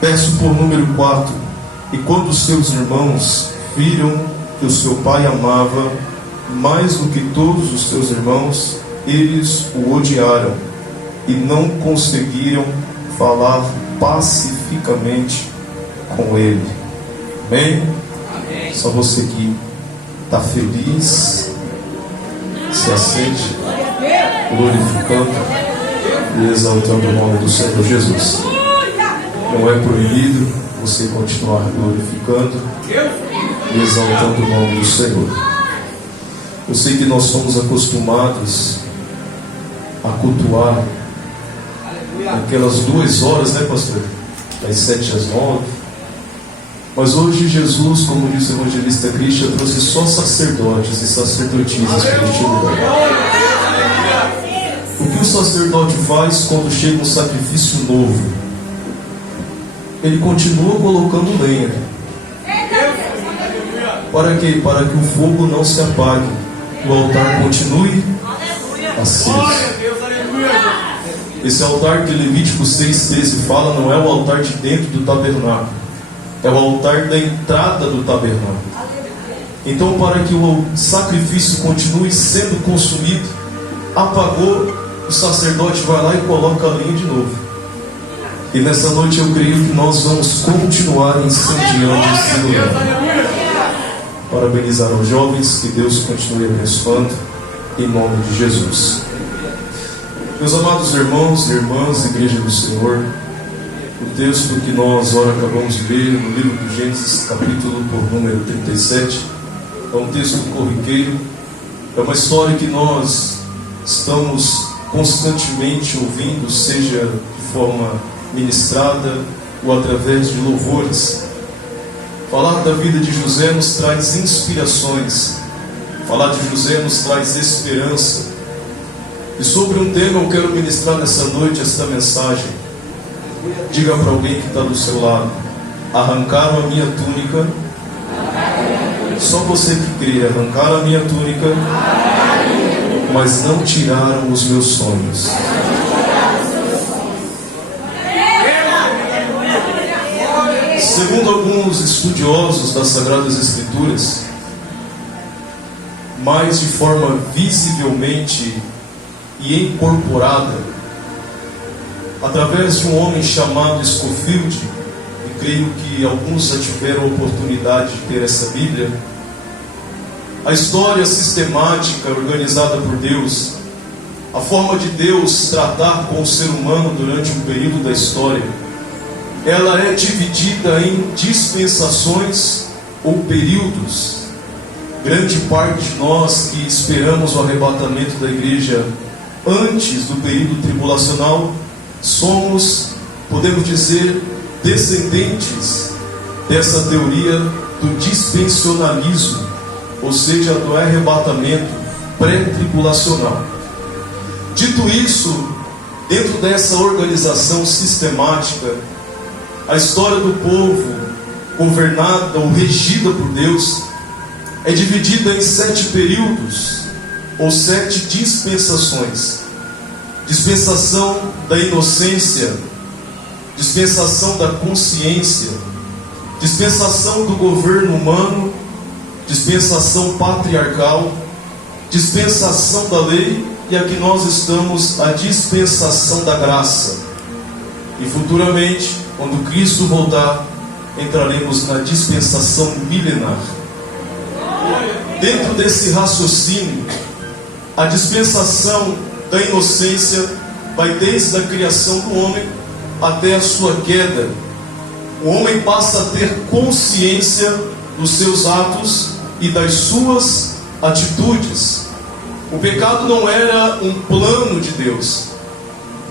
Verso por número 4. E quando os seus irmãos viram que o seu pai amava mais do que todos os seus irmãos, eles o odiaram e não conseguiram falar pacificamente com ele. Amém? Amém. Só você que está feliz, se acende, glorificando e exaltando o nome do Senhor Jesus. Não é proibido você continuar glorificando e exaltando o nome do Senhor. Eu sei que nós somos acostumados a cultuar aquelas 2 horas, né, pastor? Das 7 às 9. Mas hoje Jesus, como diz o evangelista Cristian, trouxe só sacerdotes e sacerdotisas para este lugar. O que o sacerdote faz quando chega um sacrifício novo? Ele continua colocando lenha. Para quê? Para que o fogo não se apague, o altar continue aceso. Esse altar que Levítico 6,13 fala não é o altar de dentro do tabernáculo, é o altar da entrada do tabernáculo. Então, para que o sacrifício continue sendo consumido, apagou, o sacerdote vai lá e coloca a lenha de novo. E nessa noite eu creio que nós vamos continuar incendiando esse lugar. Parabenizar aos jovens, que Deus continue abençoando, em nome de Jesus. Meus amados irmãos e irmãs, Igreja do Senhor, o texto que nós ora acabamos de ler no livro de Gênesis, capítulo por número 37, é um texto corriqueiro, é uma história que nós estamos constantemente ouvindo, seja de forma ministrada ou através de louvores. Falar da vida de José nos traz inspirações, falar de José nos traz esperança. E sobre um tema eu quero ministrar nessa noite esta mensagem. Diga para alguém que está do seu lado: arrancaram a minha túnica. Só você que crê, arrancaram a minha túnica, mas não tiraram os meus sonhos. Segundo alguns estudiosos das Sagradas Escrituras, mas de forma visivelmente e incorporada, através de um homem chamado Scofield, e creio que alguns já tiveram a oportunidade de ter essa Bíblia, a história sistemática organizada por Deus, a forma de Deus tratar com o ser humano durante um período da história, ela é dividida em dispensações ou períodos. Grande parte de nós que esperamos o arrebatamento da igreja antes do período tribulacional, somos, podemos dizer, descendentes dessa teoria do dispensionalismo, ou seja, do arrebatamento pré-tribulacional. Dito isso, dentro dessa organização sistemática, a história do povo governada ou regida por Deus é dividida em 7 períodos ou 7 dispensações. Dispensação da inocência, dispensação da consciência, dispensação do governo humano, dispensação patriarcal, dispensação da lei, e aqui nós estamos a dispensação da graça. E futuramente, quando Cristo voltar, entraremos na dispensação milenar. Dentro desse raciocínio, a dispensação da inocência vai desde a criação do homem até a sua queda. O homem passa a ter consciência dos seus atos e das suas atitudes. O pecado não era um plano de Deus.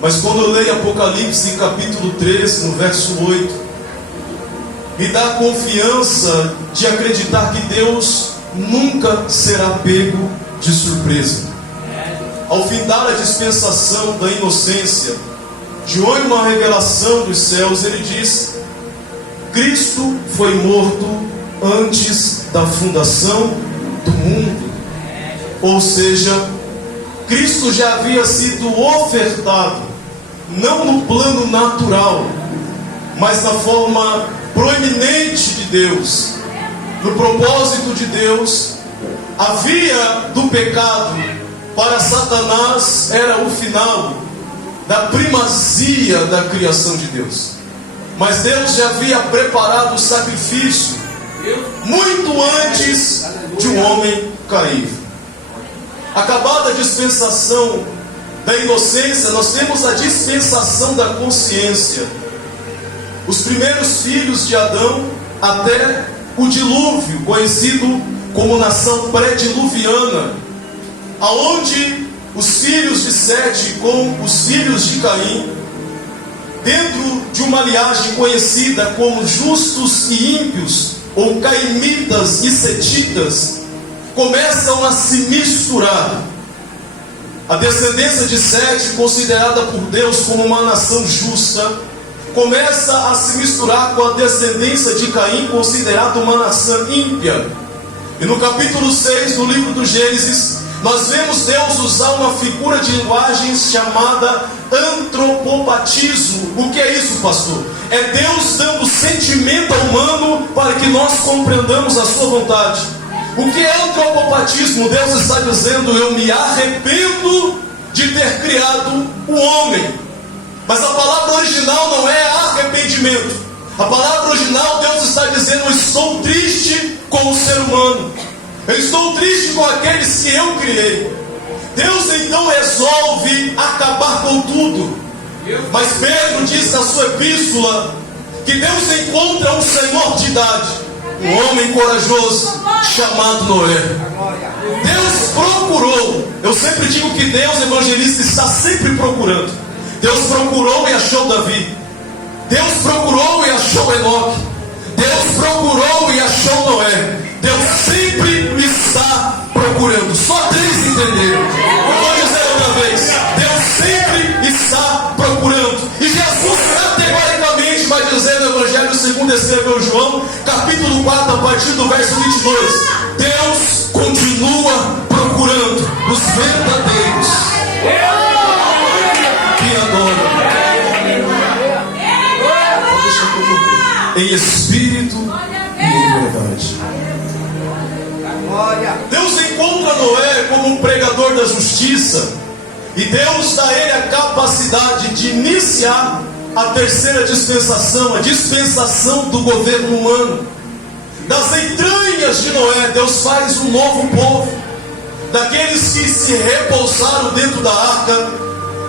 Mas quando eu leio Apocalipse, capítulo 13, no verso 8, me dá a confiança de acreditar que Deus nunca será pego de surpresa. Ao findar a dispensação da inocência, diante de uma revelação dos céus, ele diz: Cristo foi morto antes da fundação do mundo. Ou seja, Cristo já havia sido ofertado não no plano natural, mas na forma proeminente de Deus, no propósito de Deus. A via do pecado para Satanás era o final da primazia da criação de Deus. Mas Deus já havia preparado o sacrifício muito antes de um homem cair. Acabada a dispensação da inocência, nós temos a dispensação da consciência. Os primeiros filhos de Adão, até o dilúvio, conhecido como nação pré-diluviana, aonde os filhos de Sete com os filhos de Caim, dentro de uma linhagem conhecida como justos e ímpios, ou caimitas e setitas, começam a se misturar. A descendência de Sete, considerada por Deus como uma nação justa, começa a se misturar com a descendência de Caim, considerada uma nação ímpia. E no capítulo 6 do livro do Gênesis, nós vemos Deus usar uma figura de linguagem chamada antropopatismo. O que é isso, pastor? É Deus dando sentimento ao humano para que nós compreendamos a sua vontade. O que é antropopatismo? Deus está dizendo: eu me arrependo de ter criado o homem. Mas a palavra original não é arrependimento. A palavra original, Deus está dizendo: eu estou triste com o ser humano. Eu estou triste com aqueles que eu criei. Deus então resolve acabar com tudo. Mas Pedro diz na sua epístola que Deus encontra um senhor de idade, um homem corajoso chamado Noé. Deus procurou. Eu sempre digo que Deus, evangelista, está sempre procurando. Deus procurou e achou Davi. Deus procurou e achou Enoque. Deus procurou e achou Noé. Deus sempre está procurando. Só 3 entenderam. Eu vou dizer outra vez: Deus sempre está procurando. E Jesus categoricamente vai dizer no Evangelho segundo escreveu João, capítulo 4, a partir do verso 22: Deus continua procurando os verdadeiros que adoram em espírito e em verdade. Deus encontra Noé como um pregador da justiça, e Deus dá a ele a capacidade de iniciar a terceira dispensação, a dispensação do governo humano. Das entranhas de Noé, Deus faz um novo povo, daqueles que se repousaram dentro da arca,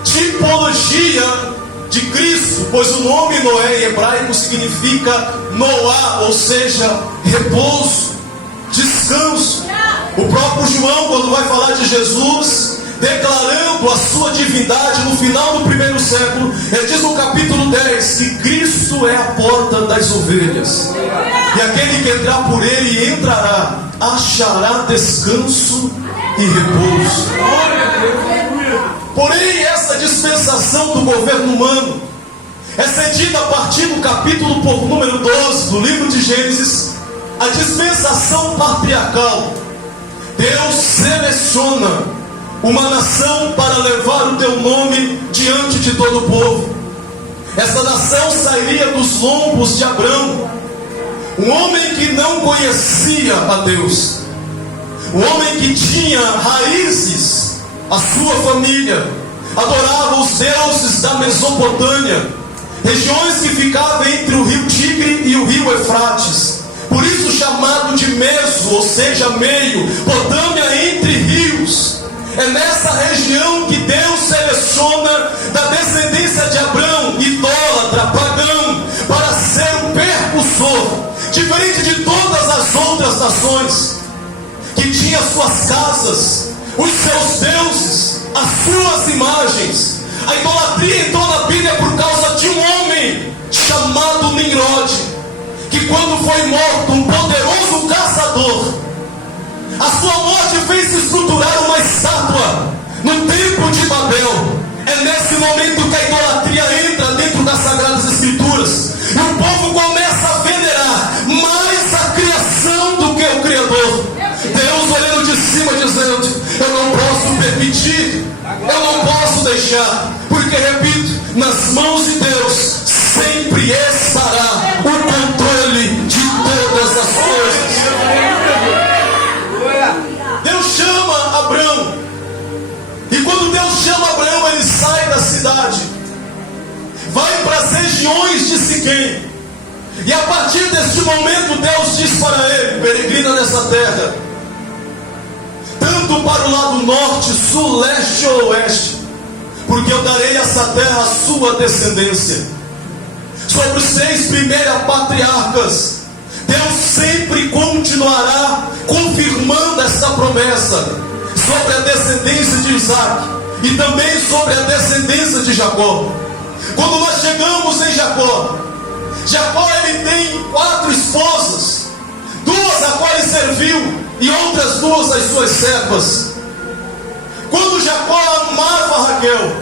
tipologia de Cristo, pois o nome Noé em hebraico significa Noá, ou seja, repouso, descanso. O próprio João, quando vai falar de Jesus, declarando a sua divindade no final do primeiro século, ele diz no capítulo 10 que Cristo é a porta das ovelhas, e aquele que entrar por ele entrará, achará descanso e repouso. Porém, essa dispensação do governo humano é cedida a partir do capítulo por número 12 do livro de Gênesis, a dispensação patriarcal. Deus seleciona uma nação para levar o teu nome diante de todo o povo. Essa nação sairia dos lombos de Abrão, um homem que não conhecia a Deus, um homem que tinha raízes, a sua família adorava os deuses da Mesopotâmia, regiões que ficavam entre o rio Tigre e o rio Eufrates, por isso chamado de Meso, ou seja, meio, Potâmia entre rios. É nessa região que Deus seleciona da descendência de Abrão, idólatra, pagão, para ser o percussor, diferente de todas as outras nações, que tinha suas casas, os seus deuses, as suas imagens. A idolatria então na Bíblia é por causa de um homem chamado Nimrod, que quando foi morto, um poderoso caçador, a sua morte fez se estruturar uma estátua no templo de Babel. É nesse momento que a idolatria entra dentro das Sagradas Escrituras, e o povo começa a venerar mais a criação do que o Criador. Deus olhando de cima dizendo: eu não posso permitir, eu não posso deixar, porque Porque, repito, nas mãos de Deus sempre estará o controle de todas as coisas. Deus chama Abraão, e quando Deus chama Abraão, ele sai da cidade, vai para as regiões de Siquém, e a partir deste momento Deus diz para ele: peregrina nessa terra, tanto para o lado norte, sul, leste ou oeste, porque eu darei essa terra à sua descendência. Sobre os 3 primeiros patriarcas, Deus sempre continuará confirmando essa promessa sobre a descendência de Isaac e também sobre a descendência de Jacó. Quando nós chegamos em Jacó, ele tem 4 esposas, 2 a qual ele serviu e outras 2 as suas servas. Quando Jacó amava Raquel,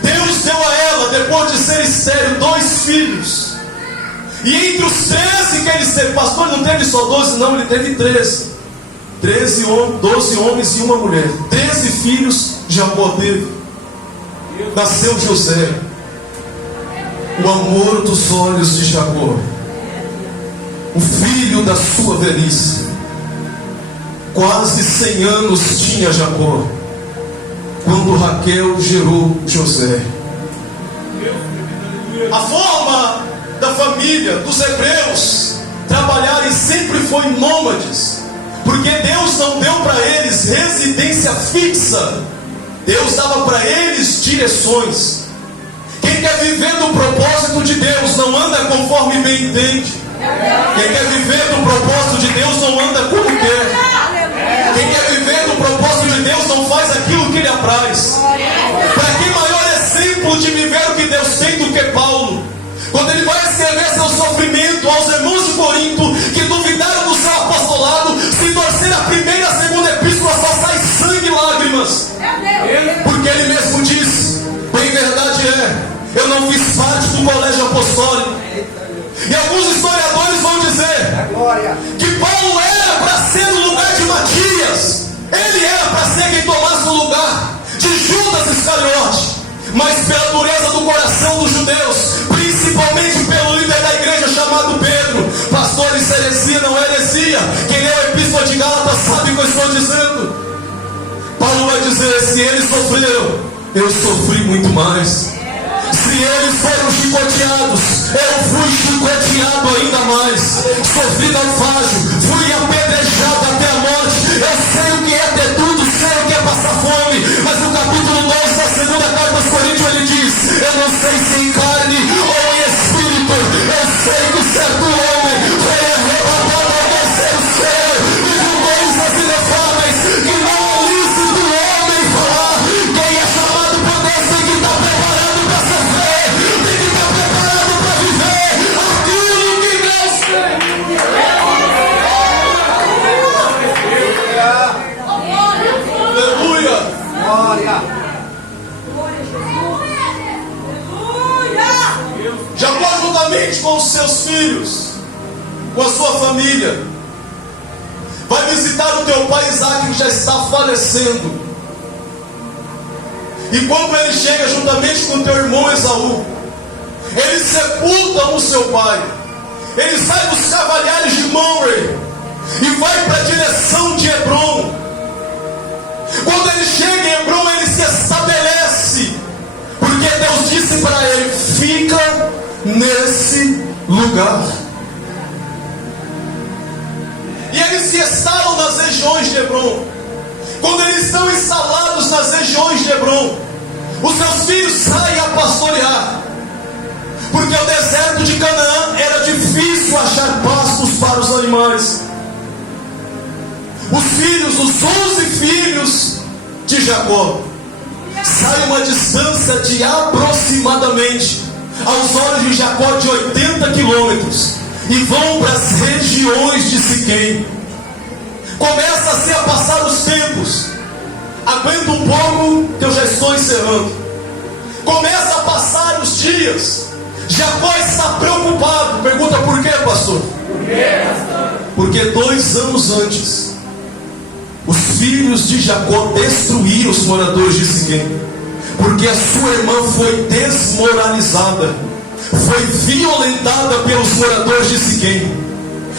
Deus deu a ela, depois de ser estéril, 2 filhos. E entre os 13 que ele teve, pastor, não teve só 12, não, ele teve 13. 12 homens e uma mulher. 13 filhos Jacó teve. Nasceu José, o amor dos olhos de Jacó, o filho da sua velhice. Quase 100 anos tinha Jacó quando Raquel gerou José. A forma da família dos hebreus trabalharem sempre foi nômades, porque Deus não deu para eles residência fixa. Deus dava para eles direções. Quem quer viver do propósito de Deus não anda conforme bem entende. Quem quer viver do propósito de Deus não anda como quer. Quem quer viver do propósito de Deus não faz aquilo que lhe apraz. Para que maior exemplo de viver o que Deus tem do que Paulo, quando ele vai escrever seu sofrimento aos irmãos de Corinto, que duvidaram do seu apostolado, se torcer a primeira e a segunda epístola só sai sangue e lágrimas. Porque ele mesmo diz: bem verdade eu não fiz parte do colégio apostólico. E alguns historiadores vão dizer que Paulo era para ser no lugar de Matias, ele era para ser quem tomasse o lugar de Judas Iscariote, mas pela dureza do coração dos judeus, principalmente pelo líder da igreja chamado Pedro, pastor, isso é heresia, não é heresia, quem leu a epístola de Gálatas sabe o que eu estou dizendo. Paulo vai dizer: se eles sofreram, eu sofri muito mais. Se eles foram chicoteados, eu fui chicoteado ainda mais. Sofri naufrágio, fui apedrejado até a morte. Eu sei o que é ter tudo, sei o que é passar fome. Mas no capítulo 2 da segunda carta aos Coríntios ele diz: eu não sei se em carne ou em espírito, eu sei que certo homem foi arrebatado ao terceiro céu, e com coisas inefáveis que não é lícito o homem falar. Quem é chamado por Deus tem que estar preparado para sofrer, tem que estar preparado para viver aquilo que Deus tem. Aleluia! Glória! Jacó, juntamente com os seus filhos, com a sua família, vai visitar o teu pai Isaac, que já está falecendo. E quando ele chega juntamente com o teu irmão Esaú, eles sepultam o seu pai. Ele sai dos cavalhares de Mamre e vai para a direção de Hebrom. Quando ele chega em Hebrom, ele se estabelece, porque Deus disse para ele: fica nesse lugar. E eles se instalam nas regiões de Hebrom. Quando eles estão instalados nas regiões de Hebrom, os seus filhos saem a pastorear, porque o deserto de Canaã era difícil achar pastos para os animais. Os 11 filhos de Jacó, saem uma distância de aproximadamente, aos olhos de Jacó, de 80 quilômetros, e vão para as regiões de Siquém. Começa-se a passar os tempos. Aguenta um pouco que eu já estou encerrando. Começa a passar os dias. Jacó está preocupado. Pergunta: por quê, pastor? Por quê, pastor? Porque 2 anos antes, os filhos de Jacó destruíram os moradores de Siquém. porque a sua irmã foi desmoralizada, foi violentada pelos moradores de Siquém.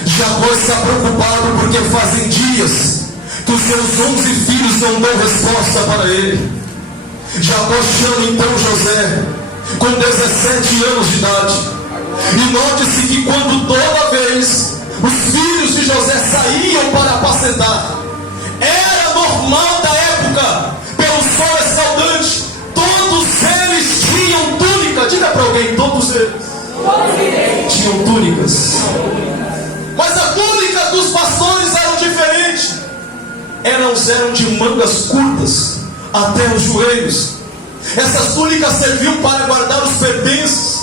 Jacó está preocupado porque fazem dias que os seus 11 filhos não dão resposta para ele. Jacó chama então José com 17 anos de idade. E note-se que quando toda vez os filhos de José saíam para apacentar, era normal da época, pelo sol escaldante, todos eles tinham túnica. Diga para alguém, todos eles tinham túnicas. Mas a túnica dos pastores eram diferente. Eram de mangas curtas até os joelhos. Essas túnicas serviam para guardar os pertences,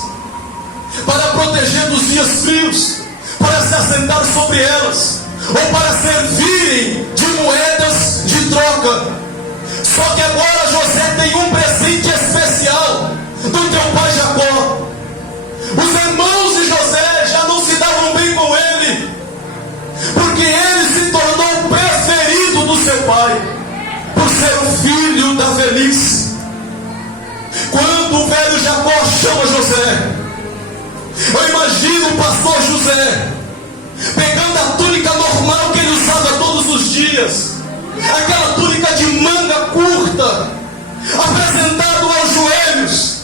para proteger dos dias frios, para se assentar sobre elas, ou para servirem de moedas de troca. Só que agora José tem um presente especial do teu pai Jacó. Os irmãos de José já não se davam bem com ele, porque ele se tornou o preferido do seu pai, por ser o filho da velhice. Quando o velho Jacó chama José, eu imagino o pastor José pegando a túnica normal que ele usava todos os dias, aquela túnica de manga curta, apresentado aos joelhos.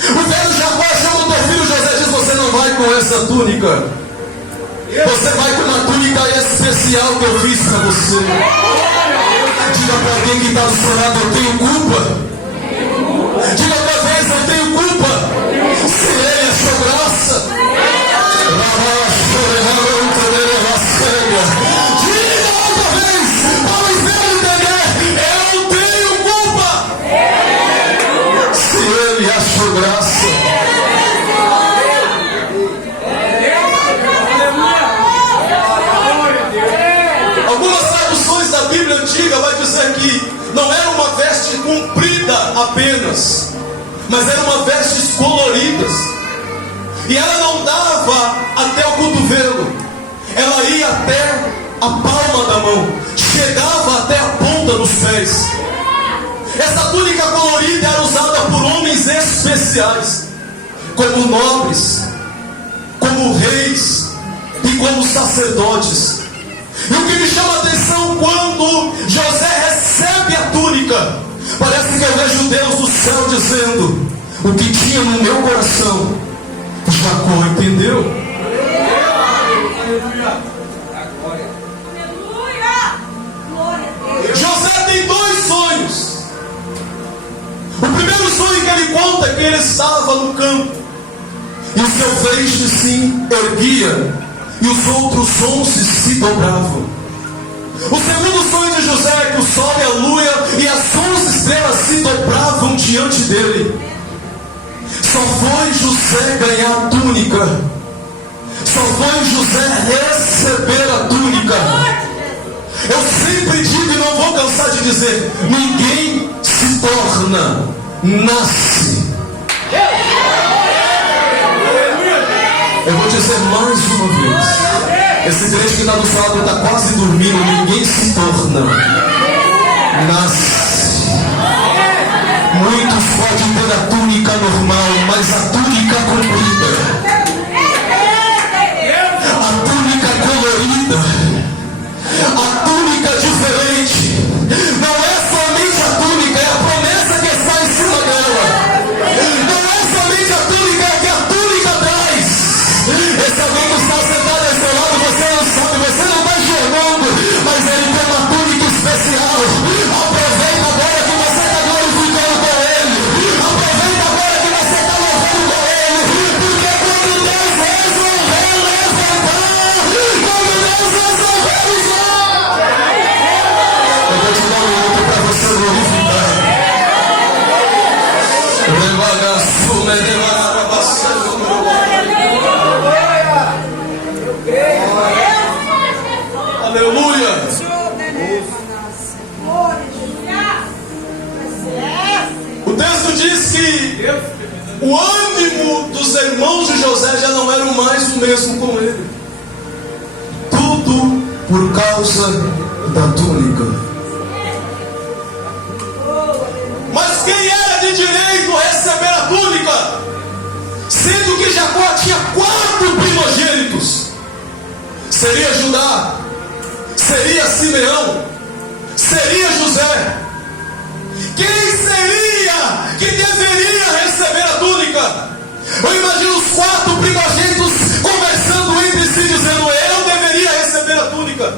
O velho Jacó chama o teu filho José e diz: você não vai com essa túnica, você vai com uma túnica especial que eu fiz para você. Diga para alguém que está do seu lado: eu tenho culpa. Diga outra vez: eu tenho culpa. Se ele é sua graça. Diga outra vez, para o inferno entender: eu tenho culpa. Se ele é sua graça. Algumas traduções da Bíblia antiga vai dizer que não era uma veste comprida apenas, mas eram uma vestes coloridas, e ela não dava até o cotovelo, ela ia até a palma da mão, chegava até a ponta dos pés. Essa túnica colorida era usada por homens especiais, como nobres, como reis e como sacerdotes. E o que me chama a atenção quando José recebe a túnica, parece que eu vejo Deus do céu dizendo: o que tinha no meu coração, Jacó entendeu. José tem 2 sonhos. O primeiro sonho que ele conta é que ele estava no campo e o seu feixe se erguia e os outros 11 se dobravam. O segundo sonho de José é que o sol e a lua e as 11 estrelas se dobravam diante dele. Só foi José ganhar a túnica, só foi José receber a túnica. Eu sempre digo e não vou cansar de dizer: ninguém se torna, nasce. Eu vou dizer mais uma vez: esse crente que está do seu lado está quase dormindo. Ninguém se torna, nasce. Muitos podem ter a túnica normal, mas a túnica comprida, a túnica colorida, a túnica diferente, não é somente a túnica, é a promessa que está em cima dela. Não é somente a túnica, é o que a túnica traz. Esse alguém que está sentado ao seu lado, você não sabe, você não está enxergando, mas ele tem uma túnica especial. Aproveita agora que você está glorificando com ele. Aproveita agora que você está louvando com ele. Porque quando Deus resolver levantar, quando Deus resolver usar, eu vou te dar um outro para você glorificar. Aleluia. O texto diz que o ânimo dos irmãos de José já não era mais o mesmo com ele. Tudo por causa da túnica. Mas quem era de tem direito a receber a túnica, sendo que Jacó tinha 4 primogênitos. Seria Judá, seria Simeão, seria José. Quem seria que deveria receber a túnica? Eu imagino os 4 primogênitos conversando entre si, dizendo: eu deveria receber a túnica,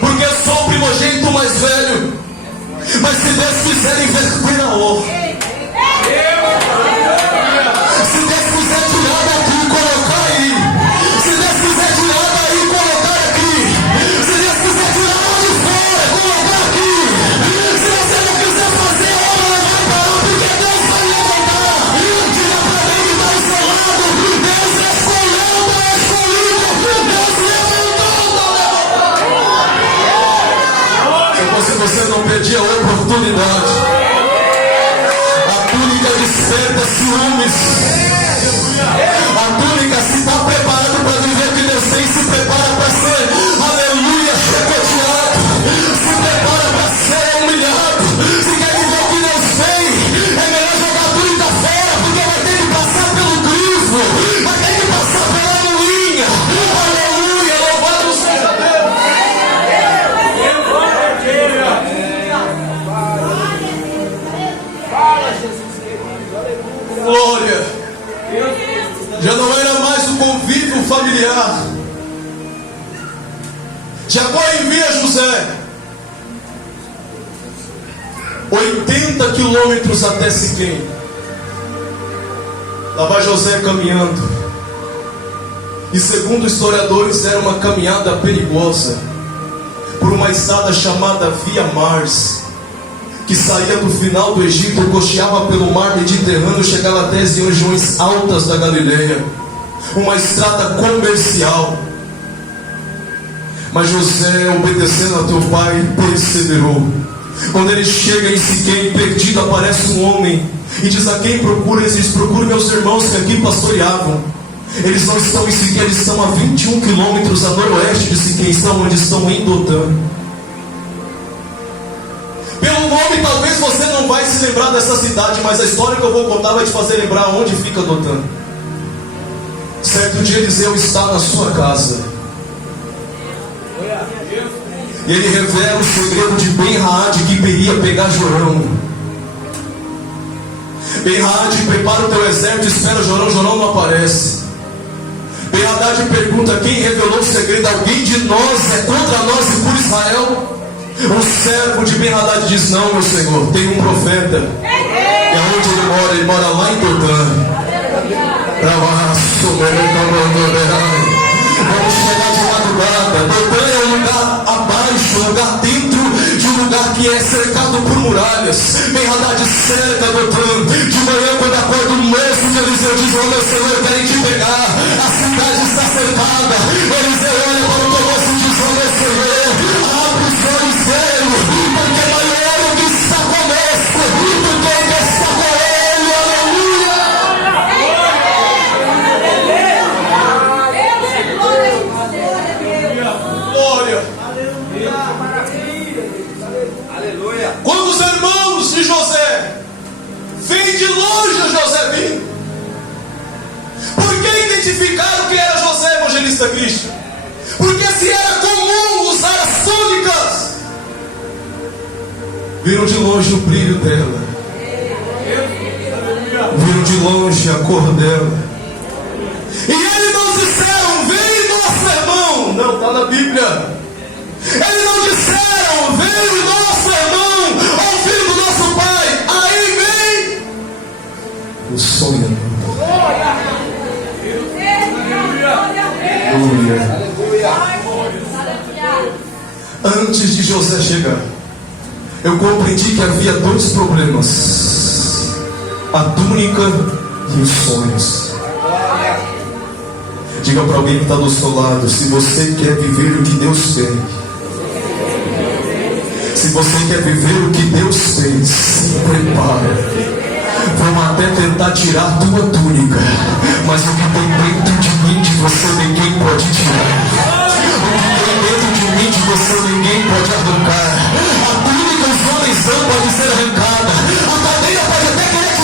porque eu sou o primogênito mais velho. Mas se Deus quiser inverter a honra, se Deus quiser tirar daqui e colocar aí, se Deus quiser tirar daí e colocar aqui, se Deus quiser tirar lá de fora e colocar aqui, se você não quiser fazer a obra, vai parar, porque Deus vai levantar. Tira para mim que está ao seu lado: Deus escolheu, não é escolhido, Deus levantou, se você não perdia a oportunidade, a túnica desperta ciúmes. A túnica se está preparando para viver o que Deus tem, se prepara para ser, aleluia, chicoteado, se prepara para ser humilhado. Se quer viver o que Deus tem, é melhor jogar a túnica fora, porque vai ter que passar pelo crivo, vai ter que passar pela moinha. Aleluia, louvado seja Deus. Glória. Já não era mais o convívio familiar. Jacó envia José 80 quilômetros até Siquém. Lá vai José caminhando. E segundo historiadores, era uma caminhada perigosa, por uma estrada chamada Via Mars, que saía do final do Egito, costeava pelo mar Mediterrâneo, chegava até as regiões altas da Galileia. Uma estrada comercial. Mas José, obedecendo a teu pai, perseverou. Quando ele chega em Siquém, perdido, aparece um homem e diz: a quem procura? Eles procuram meus irmãos que aqui pastoreavam. Eles não estão em Siquém, eles estão a 21 quilômetros a noroeste de Siquém, estão onde estão em Dotã. Pelo nome, talvez você não vai se lembrar dessa cidade, mas a história que eu vou contar vai te fazer lembrar onde fica Dotã. Certo dia Eliseu está na sua casa, e ele revela o segredo de Ben-Hadad, que iria pegar Jorão. Ben-Hadad prepara o teu exército, espera Jorão, Jorão não aparece. Ben-Hadad pergunta: quem revelou o segredo? Alguém de nós é contra nós e por Israel? O servo de Ben-Hadad diz: não, meu senhor, tem um profeta. E aonde ele mora? Ele mora lá em Dotã. Vamos chegar de madrugada. Dotã é um lugar abaixo, um lugar dentro de um lugar que é cercado por muralhas. Ben-Hadad cerca Dotã. De manhã, quando acorda o moço de Eliseu, diz: oh meu senhor, querem te pegar, a cidade está cercada. Eliseu olha para o teu moço e diz: oh meu senhor, abre os olhos dele, porque maior o que está conosco do que o que está com ele. Aleluia. Glória. Aleluia. Quando os irmãos de José vêm de longe, José vindo, por que identificaram que era José, evangelista Cristo? Porque se era comum usar as túnicas, viram de longe o brilho dela, viram de longe a cor dela, e eles não disseram: vem nosso irmão. Não, está na Bíblia. Eles não disseram: vem nosso irmão, ou filho do nosso pai. Aí vem o sonho. Antes de José chegar, eu compreendi que havia 2 problemas: a túnica e os sonhos. Diga para alguém que está do seu lado: se você quer viver o que Deus tem, se você quer viver o que Deus tem, se prepara. Vão até tentar tirar tua túnica, mas o que tem dentro de mim, de você, ninguém pode tirar. O que tem dentro de mim, de você, ninguém pode arrancar. A túnica os homens não pode ser arrancada. A cadeira pode até querer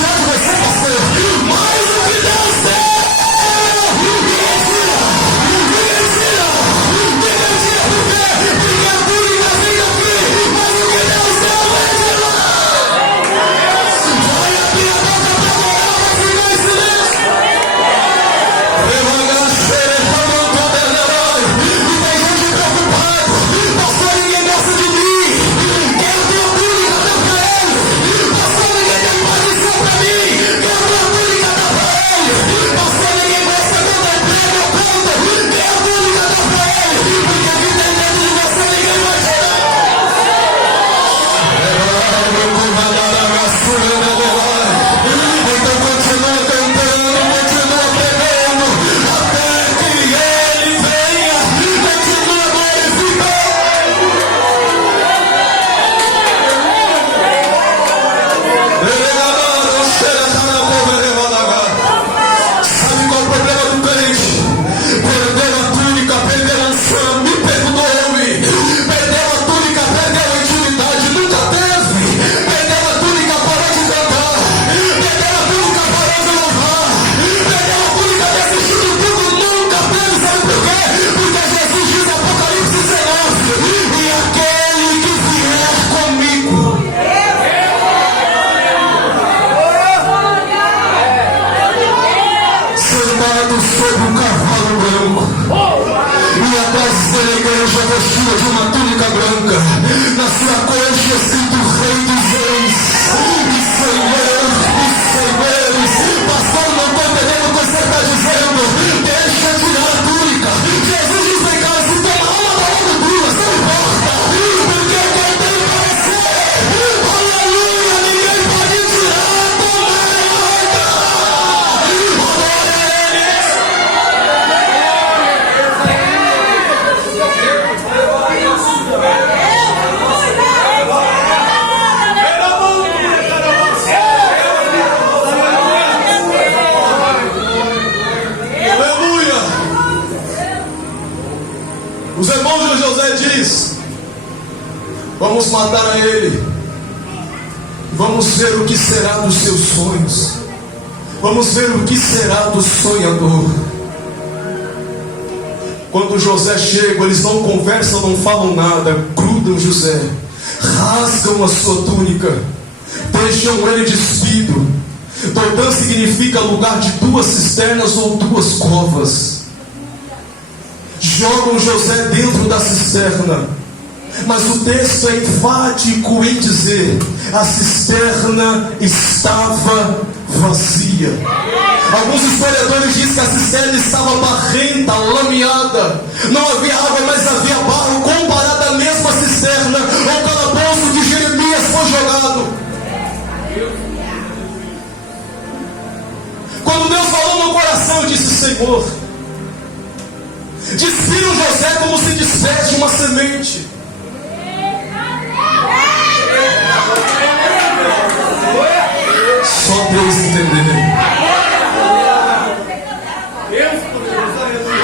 montado sobre um cavalo branco. E atrás dele a igreja vestida de uma túnica branca. Na sua coxa escrito Rei dos Reis e Senhor dos Senhores. Pastor, não estou entendendo o que você está dizendo. Deixa eu tirar a túnica. Jesus diz: vem cá, se toma uma da outra tua, não importa, porque eu tenho para você. Aleluia, ninguém pode tirar, tomar outra. Os irmãos de José diz: vamos matar a ele, vamos ver o que será dos seus sonhos, vamos ver o que será do sonhador. Quando José chega, eles não conversam, não falam nada, grudam José, rasgam a sua túnica, deixam ele despido. Dotã significa lugar de duas cisternas ou duas covas. Jogam José dentro da cisterna, mas o texto é enfático em dizer: a cisterna estava vazia. Alguns historiadores dizem que a cisterna estava barrenta, lameada, não havia água, mas havia barro, comparada à mesma cisterna ao calabouço que Jeremias foi jogado. Quando Deus falou no coração, eu disse: Senhor, despiram José como se despede uma semente. Só Deus entender.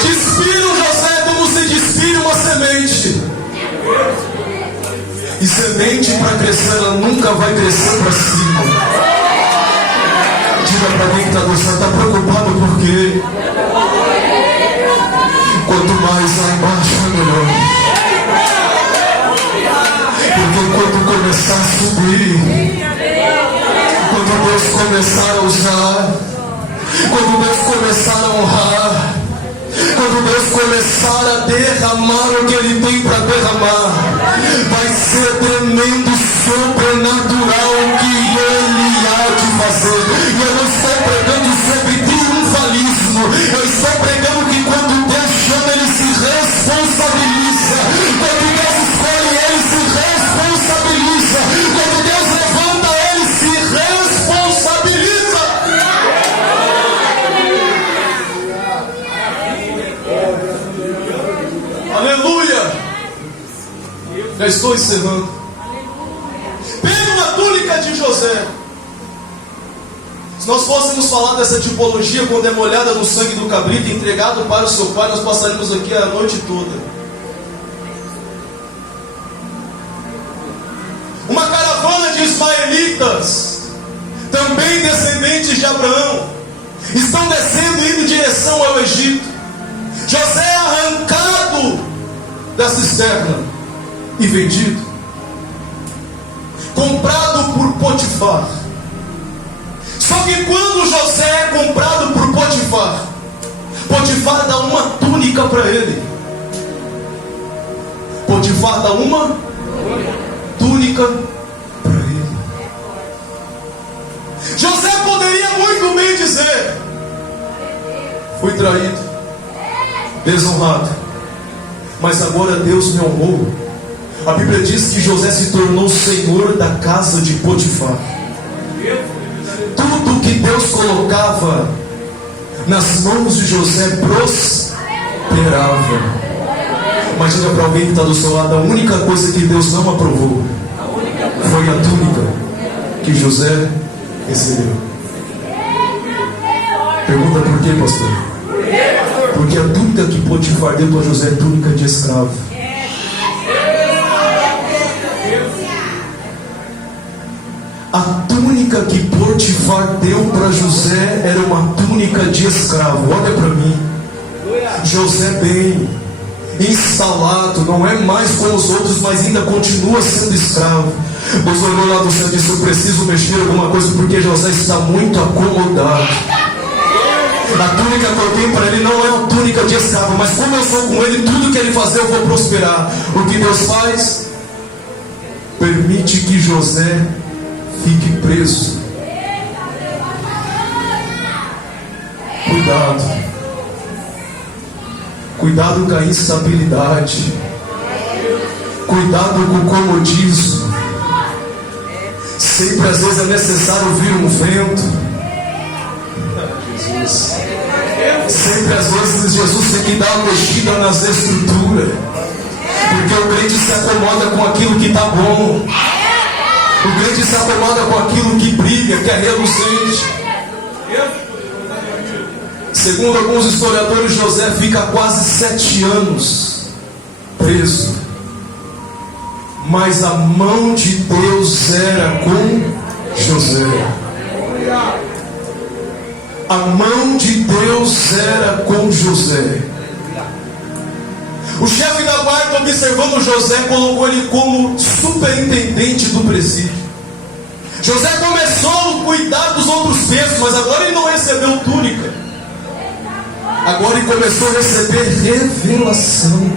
Despiram José como se despira uma semente. E semente, para crescer, ela nunca vai crescer para cima. Diga para quem está do céu: está preocupado por quê? Quanto mais lá embaixo é melhor. Porque quando começar a subir, quando Deus começar a usar, quando Deus começar a honrar, quando Deus começar a derramar o que Ele tem para derramar, vai ser tremendo, sobrenatural que Ele há de fazer. E eu não estou pregando sobre triunfalismo, eu estou pregando que quando Deus chama, Ele se responsabiliza. Quando Deus escolhe, Ele se responsabiliza. Quando Deus levanta, Ele se responsabiliza. Aleluia. Já estou encerrando. Pega uma túnica de José. Se nós fôssemos falar dessa tipologia, quando é molhada no sangue do cabrito, entregado para o seu pai, nós passaríamos aqui a noite toda. Uma caravana de ismaelitas, também descendentes de Abraão, estão descendo e indo em direção ao Egito. José é arrancado da cisterna e vendido, comprado por Potifar. Só que quando José é comprado por Potifar, Potifar dá uma túnica para ele. Potifar dá uma túnica para ele. José poderia muito bem dizer: fui traído, desonrado, mas agora Deus me honrou. A Bíblia diz que José se tornou senhor da casa de Potifar. Tudo que Deus colocava nas mãos de José prosperava. Mas diga para alguém que está do seu lado: a única coisa que Deus não aprovou foi a túnica que José recebeu. Pergunta: por quê, pastor? Porque a túnica que Potifar deu para José é túnica de escravo. A túnica que Potifar deu para José era uma túnica de escravo. Olha para mim, José bem instalado, não é mais como os outros, mas ainda continua sendo escravo. Deus olhou lá do céu e disse: eu preciso mexer alguma coisa, porque José está muito acomodado. A túnica que eu tenho para ele não é uma túnica de escravo, mas como eu sou com ele, tudo que ele fazer eu vou prosperar. O que Deus faz? Permite que José fique preso. Cuidado. Cuidado com a instabilidade. Cuidado com o comodismo. Sempre às vezes é necessário ouvir um vento. Jesus. Sempre às vezes Jesus tem que dar uma mexida nas estruturas. Porque o crente se acomoda com aquilo que está bom. O crente se acomoda com aquilo que brilha, que é reluzente. Segundo alguns historiadores, José fica quase 7 anos preso. Mas a mão de Deus era com José. A mão de Deus era com José. O chefe da guarda, observando José, colocou ele como superintendente do presídio. José começou a cuidar dos outros presos, mas agora ele não recebeu túnica. Agora ele começou a receber revelação.